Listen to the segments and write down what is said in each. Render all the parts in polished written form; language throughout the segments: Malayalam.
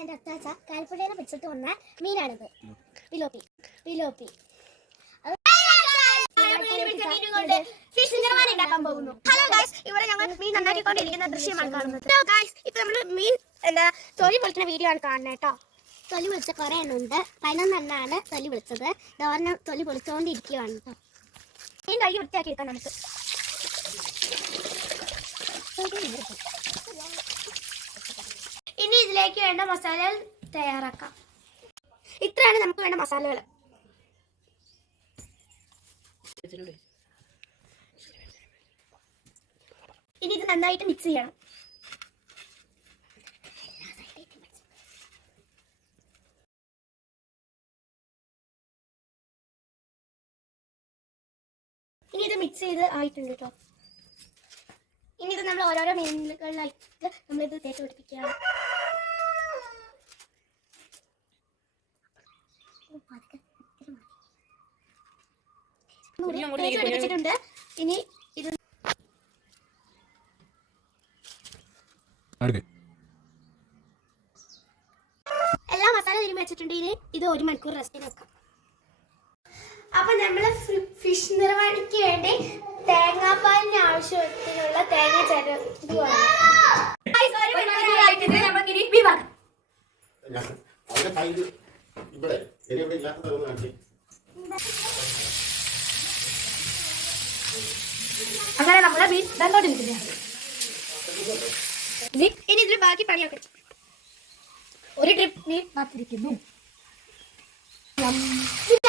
എൻ്റെ അത്താച്ച കാൽപ്പുഴയെ പിടിച്ചിട്ട് വന്ന മീനാണിത്. പിലോപ്പി പിലോപ്പി ഹലോ ഗൈസ്, ഇവിടെ ഞങ്ങൾ മീൻ നന്നാക്കിക്കൊണ്ടിരിക്കുന്ന ദൃശ്യമാണ് കാണുന്നത്. ഹലോ ഗൈസ്, ഇപ്പൊ നമ്മൾ മീൻ തൊലി പൊളിക്കുന്ന വീഡിയോ ആണ് കാണുന്നത് കേട്ടോ. തൊലി പൊളിച്ച കുറെ എണ്ണുണ്ട്. 11 എണ്ണാണ് തൊലി പൊളിച്ചത്. ഡോറിന് തൊലി പൊളിച്ചുകൊണ്ടിരിക്കുകയാണ് കേട്ടോ. മീൻ കഴുകി വൃത്തിയാക്കി എടുക്കാം നമുക്ക്. ഇനി ഇതിലേക്ക് വേണ്ട മസാലകൾ തയ്യാറാക്കാം. ഇത്രയാണ് നമുക്ക് വേണ്ട മസാലകൾ. ഇനി ഇത് നന്നായിട്ട് മിക്സ് ചെയ്യണം. ഇനി ഇത് മിക്സ് ചെയ്ത് ആയിട്ടുണ്ട് കേട്ടോ. ഇനി ഇത് നമ്മൾ ഓരോരോ മീനുകളിലായിട്ട് നമ്മളിത് തേച്ച് പിടിപ്പിക്കുകയാണ്. പിടിപ്പിച്ചിട്ടുണ്ട്. ഇനി ഇത് എല്ലാ മസാല തിരുമ്പി വെച്ചിട്ടുണ്ട്. ഇനി ഇത് 1 മണിക്കൂർ റെസ്റ്റ് വെക്കാം. അപ്പൊ നമ്മള് ഫിഷ് നിർവ്വഹണിക്ക് വേണ്ടി തേങ്ങാപ്പാലിന് ആവശ്യത്തിനുള്ള തേങ്ങ ചേർക്കുകയാണ്. അങ്ങനെ നമ്മളെ മീൻ വെന്തോണ്ടിരിക്കുകയാണ്. ഇനി ഇതിൽ ബാക്കി പണിയൊക്കെ ഒരു ട്രിപ്പ് മീൻ കാത്തിരിക്കുന്നു.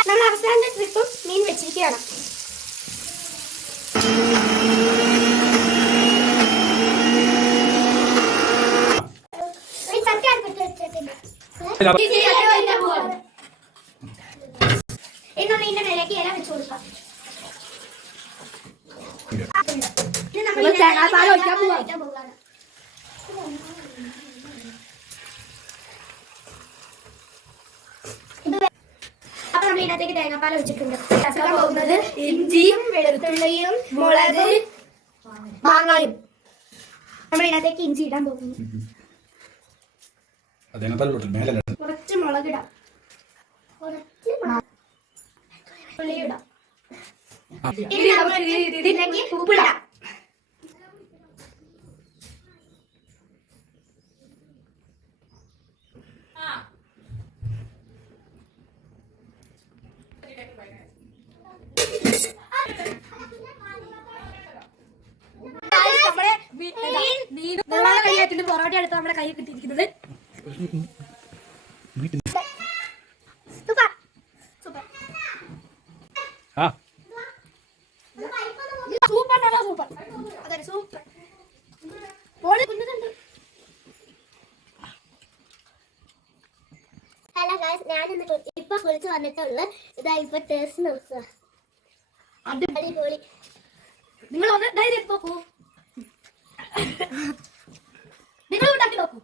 നമ്മൾ അവസാനത്തെ ട്രിപ്പും മീൻ വെച്ചിരിക്കുകയാണ്. ഇന്ന് മീനിന്റെ മേലേക്ക് ഇല വെച്ച് കൊടുക്കാം. അപ്പൊ നമ്മൾ ഇതിനകത്തേക്ക് തേങ്ങാപ്പാൽ വെച്ചിട്ടുണ്ട്. പോകുന്നത് ഇഞ്ചിയും വെളുത്തുള്ളിയും മുളക് മാങ്ങായും. നമ്മൾ ഇതിനകത്തേക്ക് ഇഞ്ചി ഇടാൻ പോകുന്നു. കുറച്ച് മുളകിടാം, കുറച്ച് ഉള്ളിയിടാം. ഇതിലേക്ക് ഉപ്പിടാം. പൊറോട്ട എടുത്ത് നമ്മുടെ കൈ കിട്ടിയിരിക്കുന്നത്. ഹലോ ഗൈസ്, ഞാനിന്ന് ഇപ്പൊ കുളിച്ച് വന്നിട്ടുള്ളു. ഇതാ ഇപ്പൊ ടേസ്റ്റ് നോക്കുക. അടിപൊളി. നിങ്ങൾ ഒന്ന് ധൈര്യം നോക്കൂ. നിങ്ങൾ ഉണ്ടാക്കി നോക്കൂ.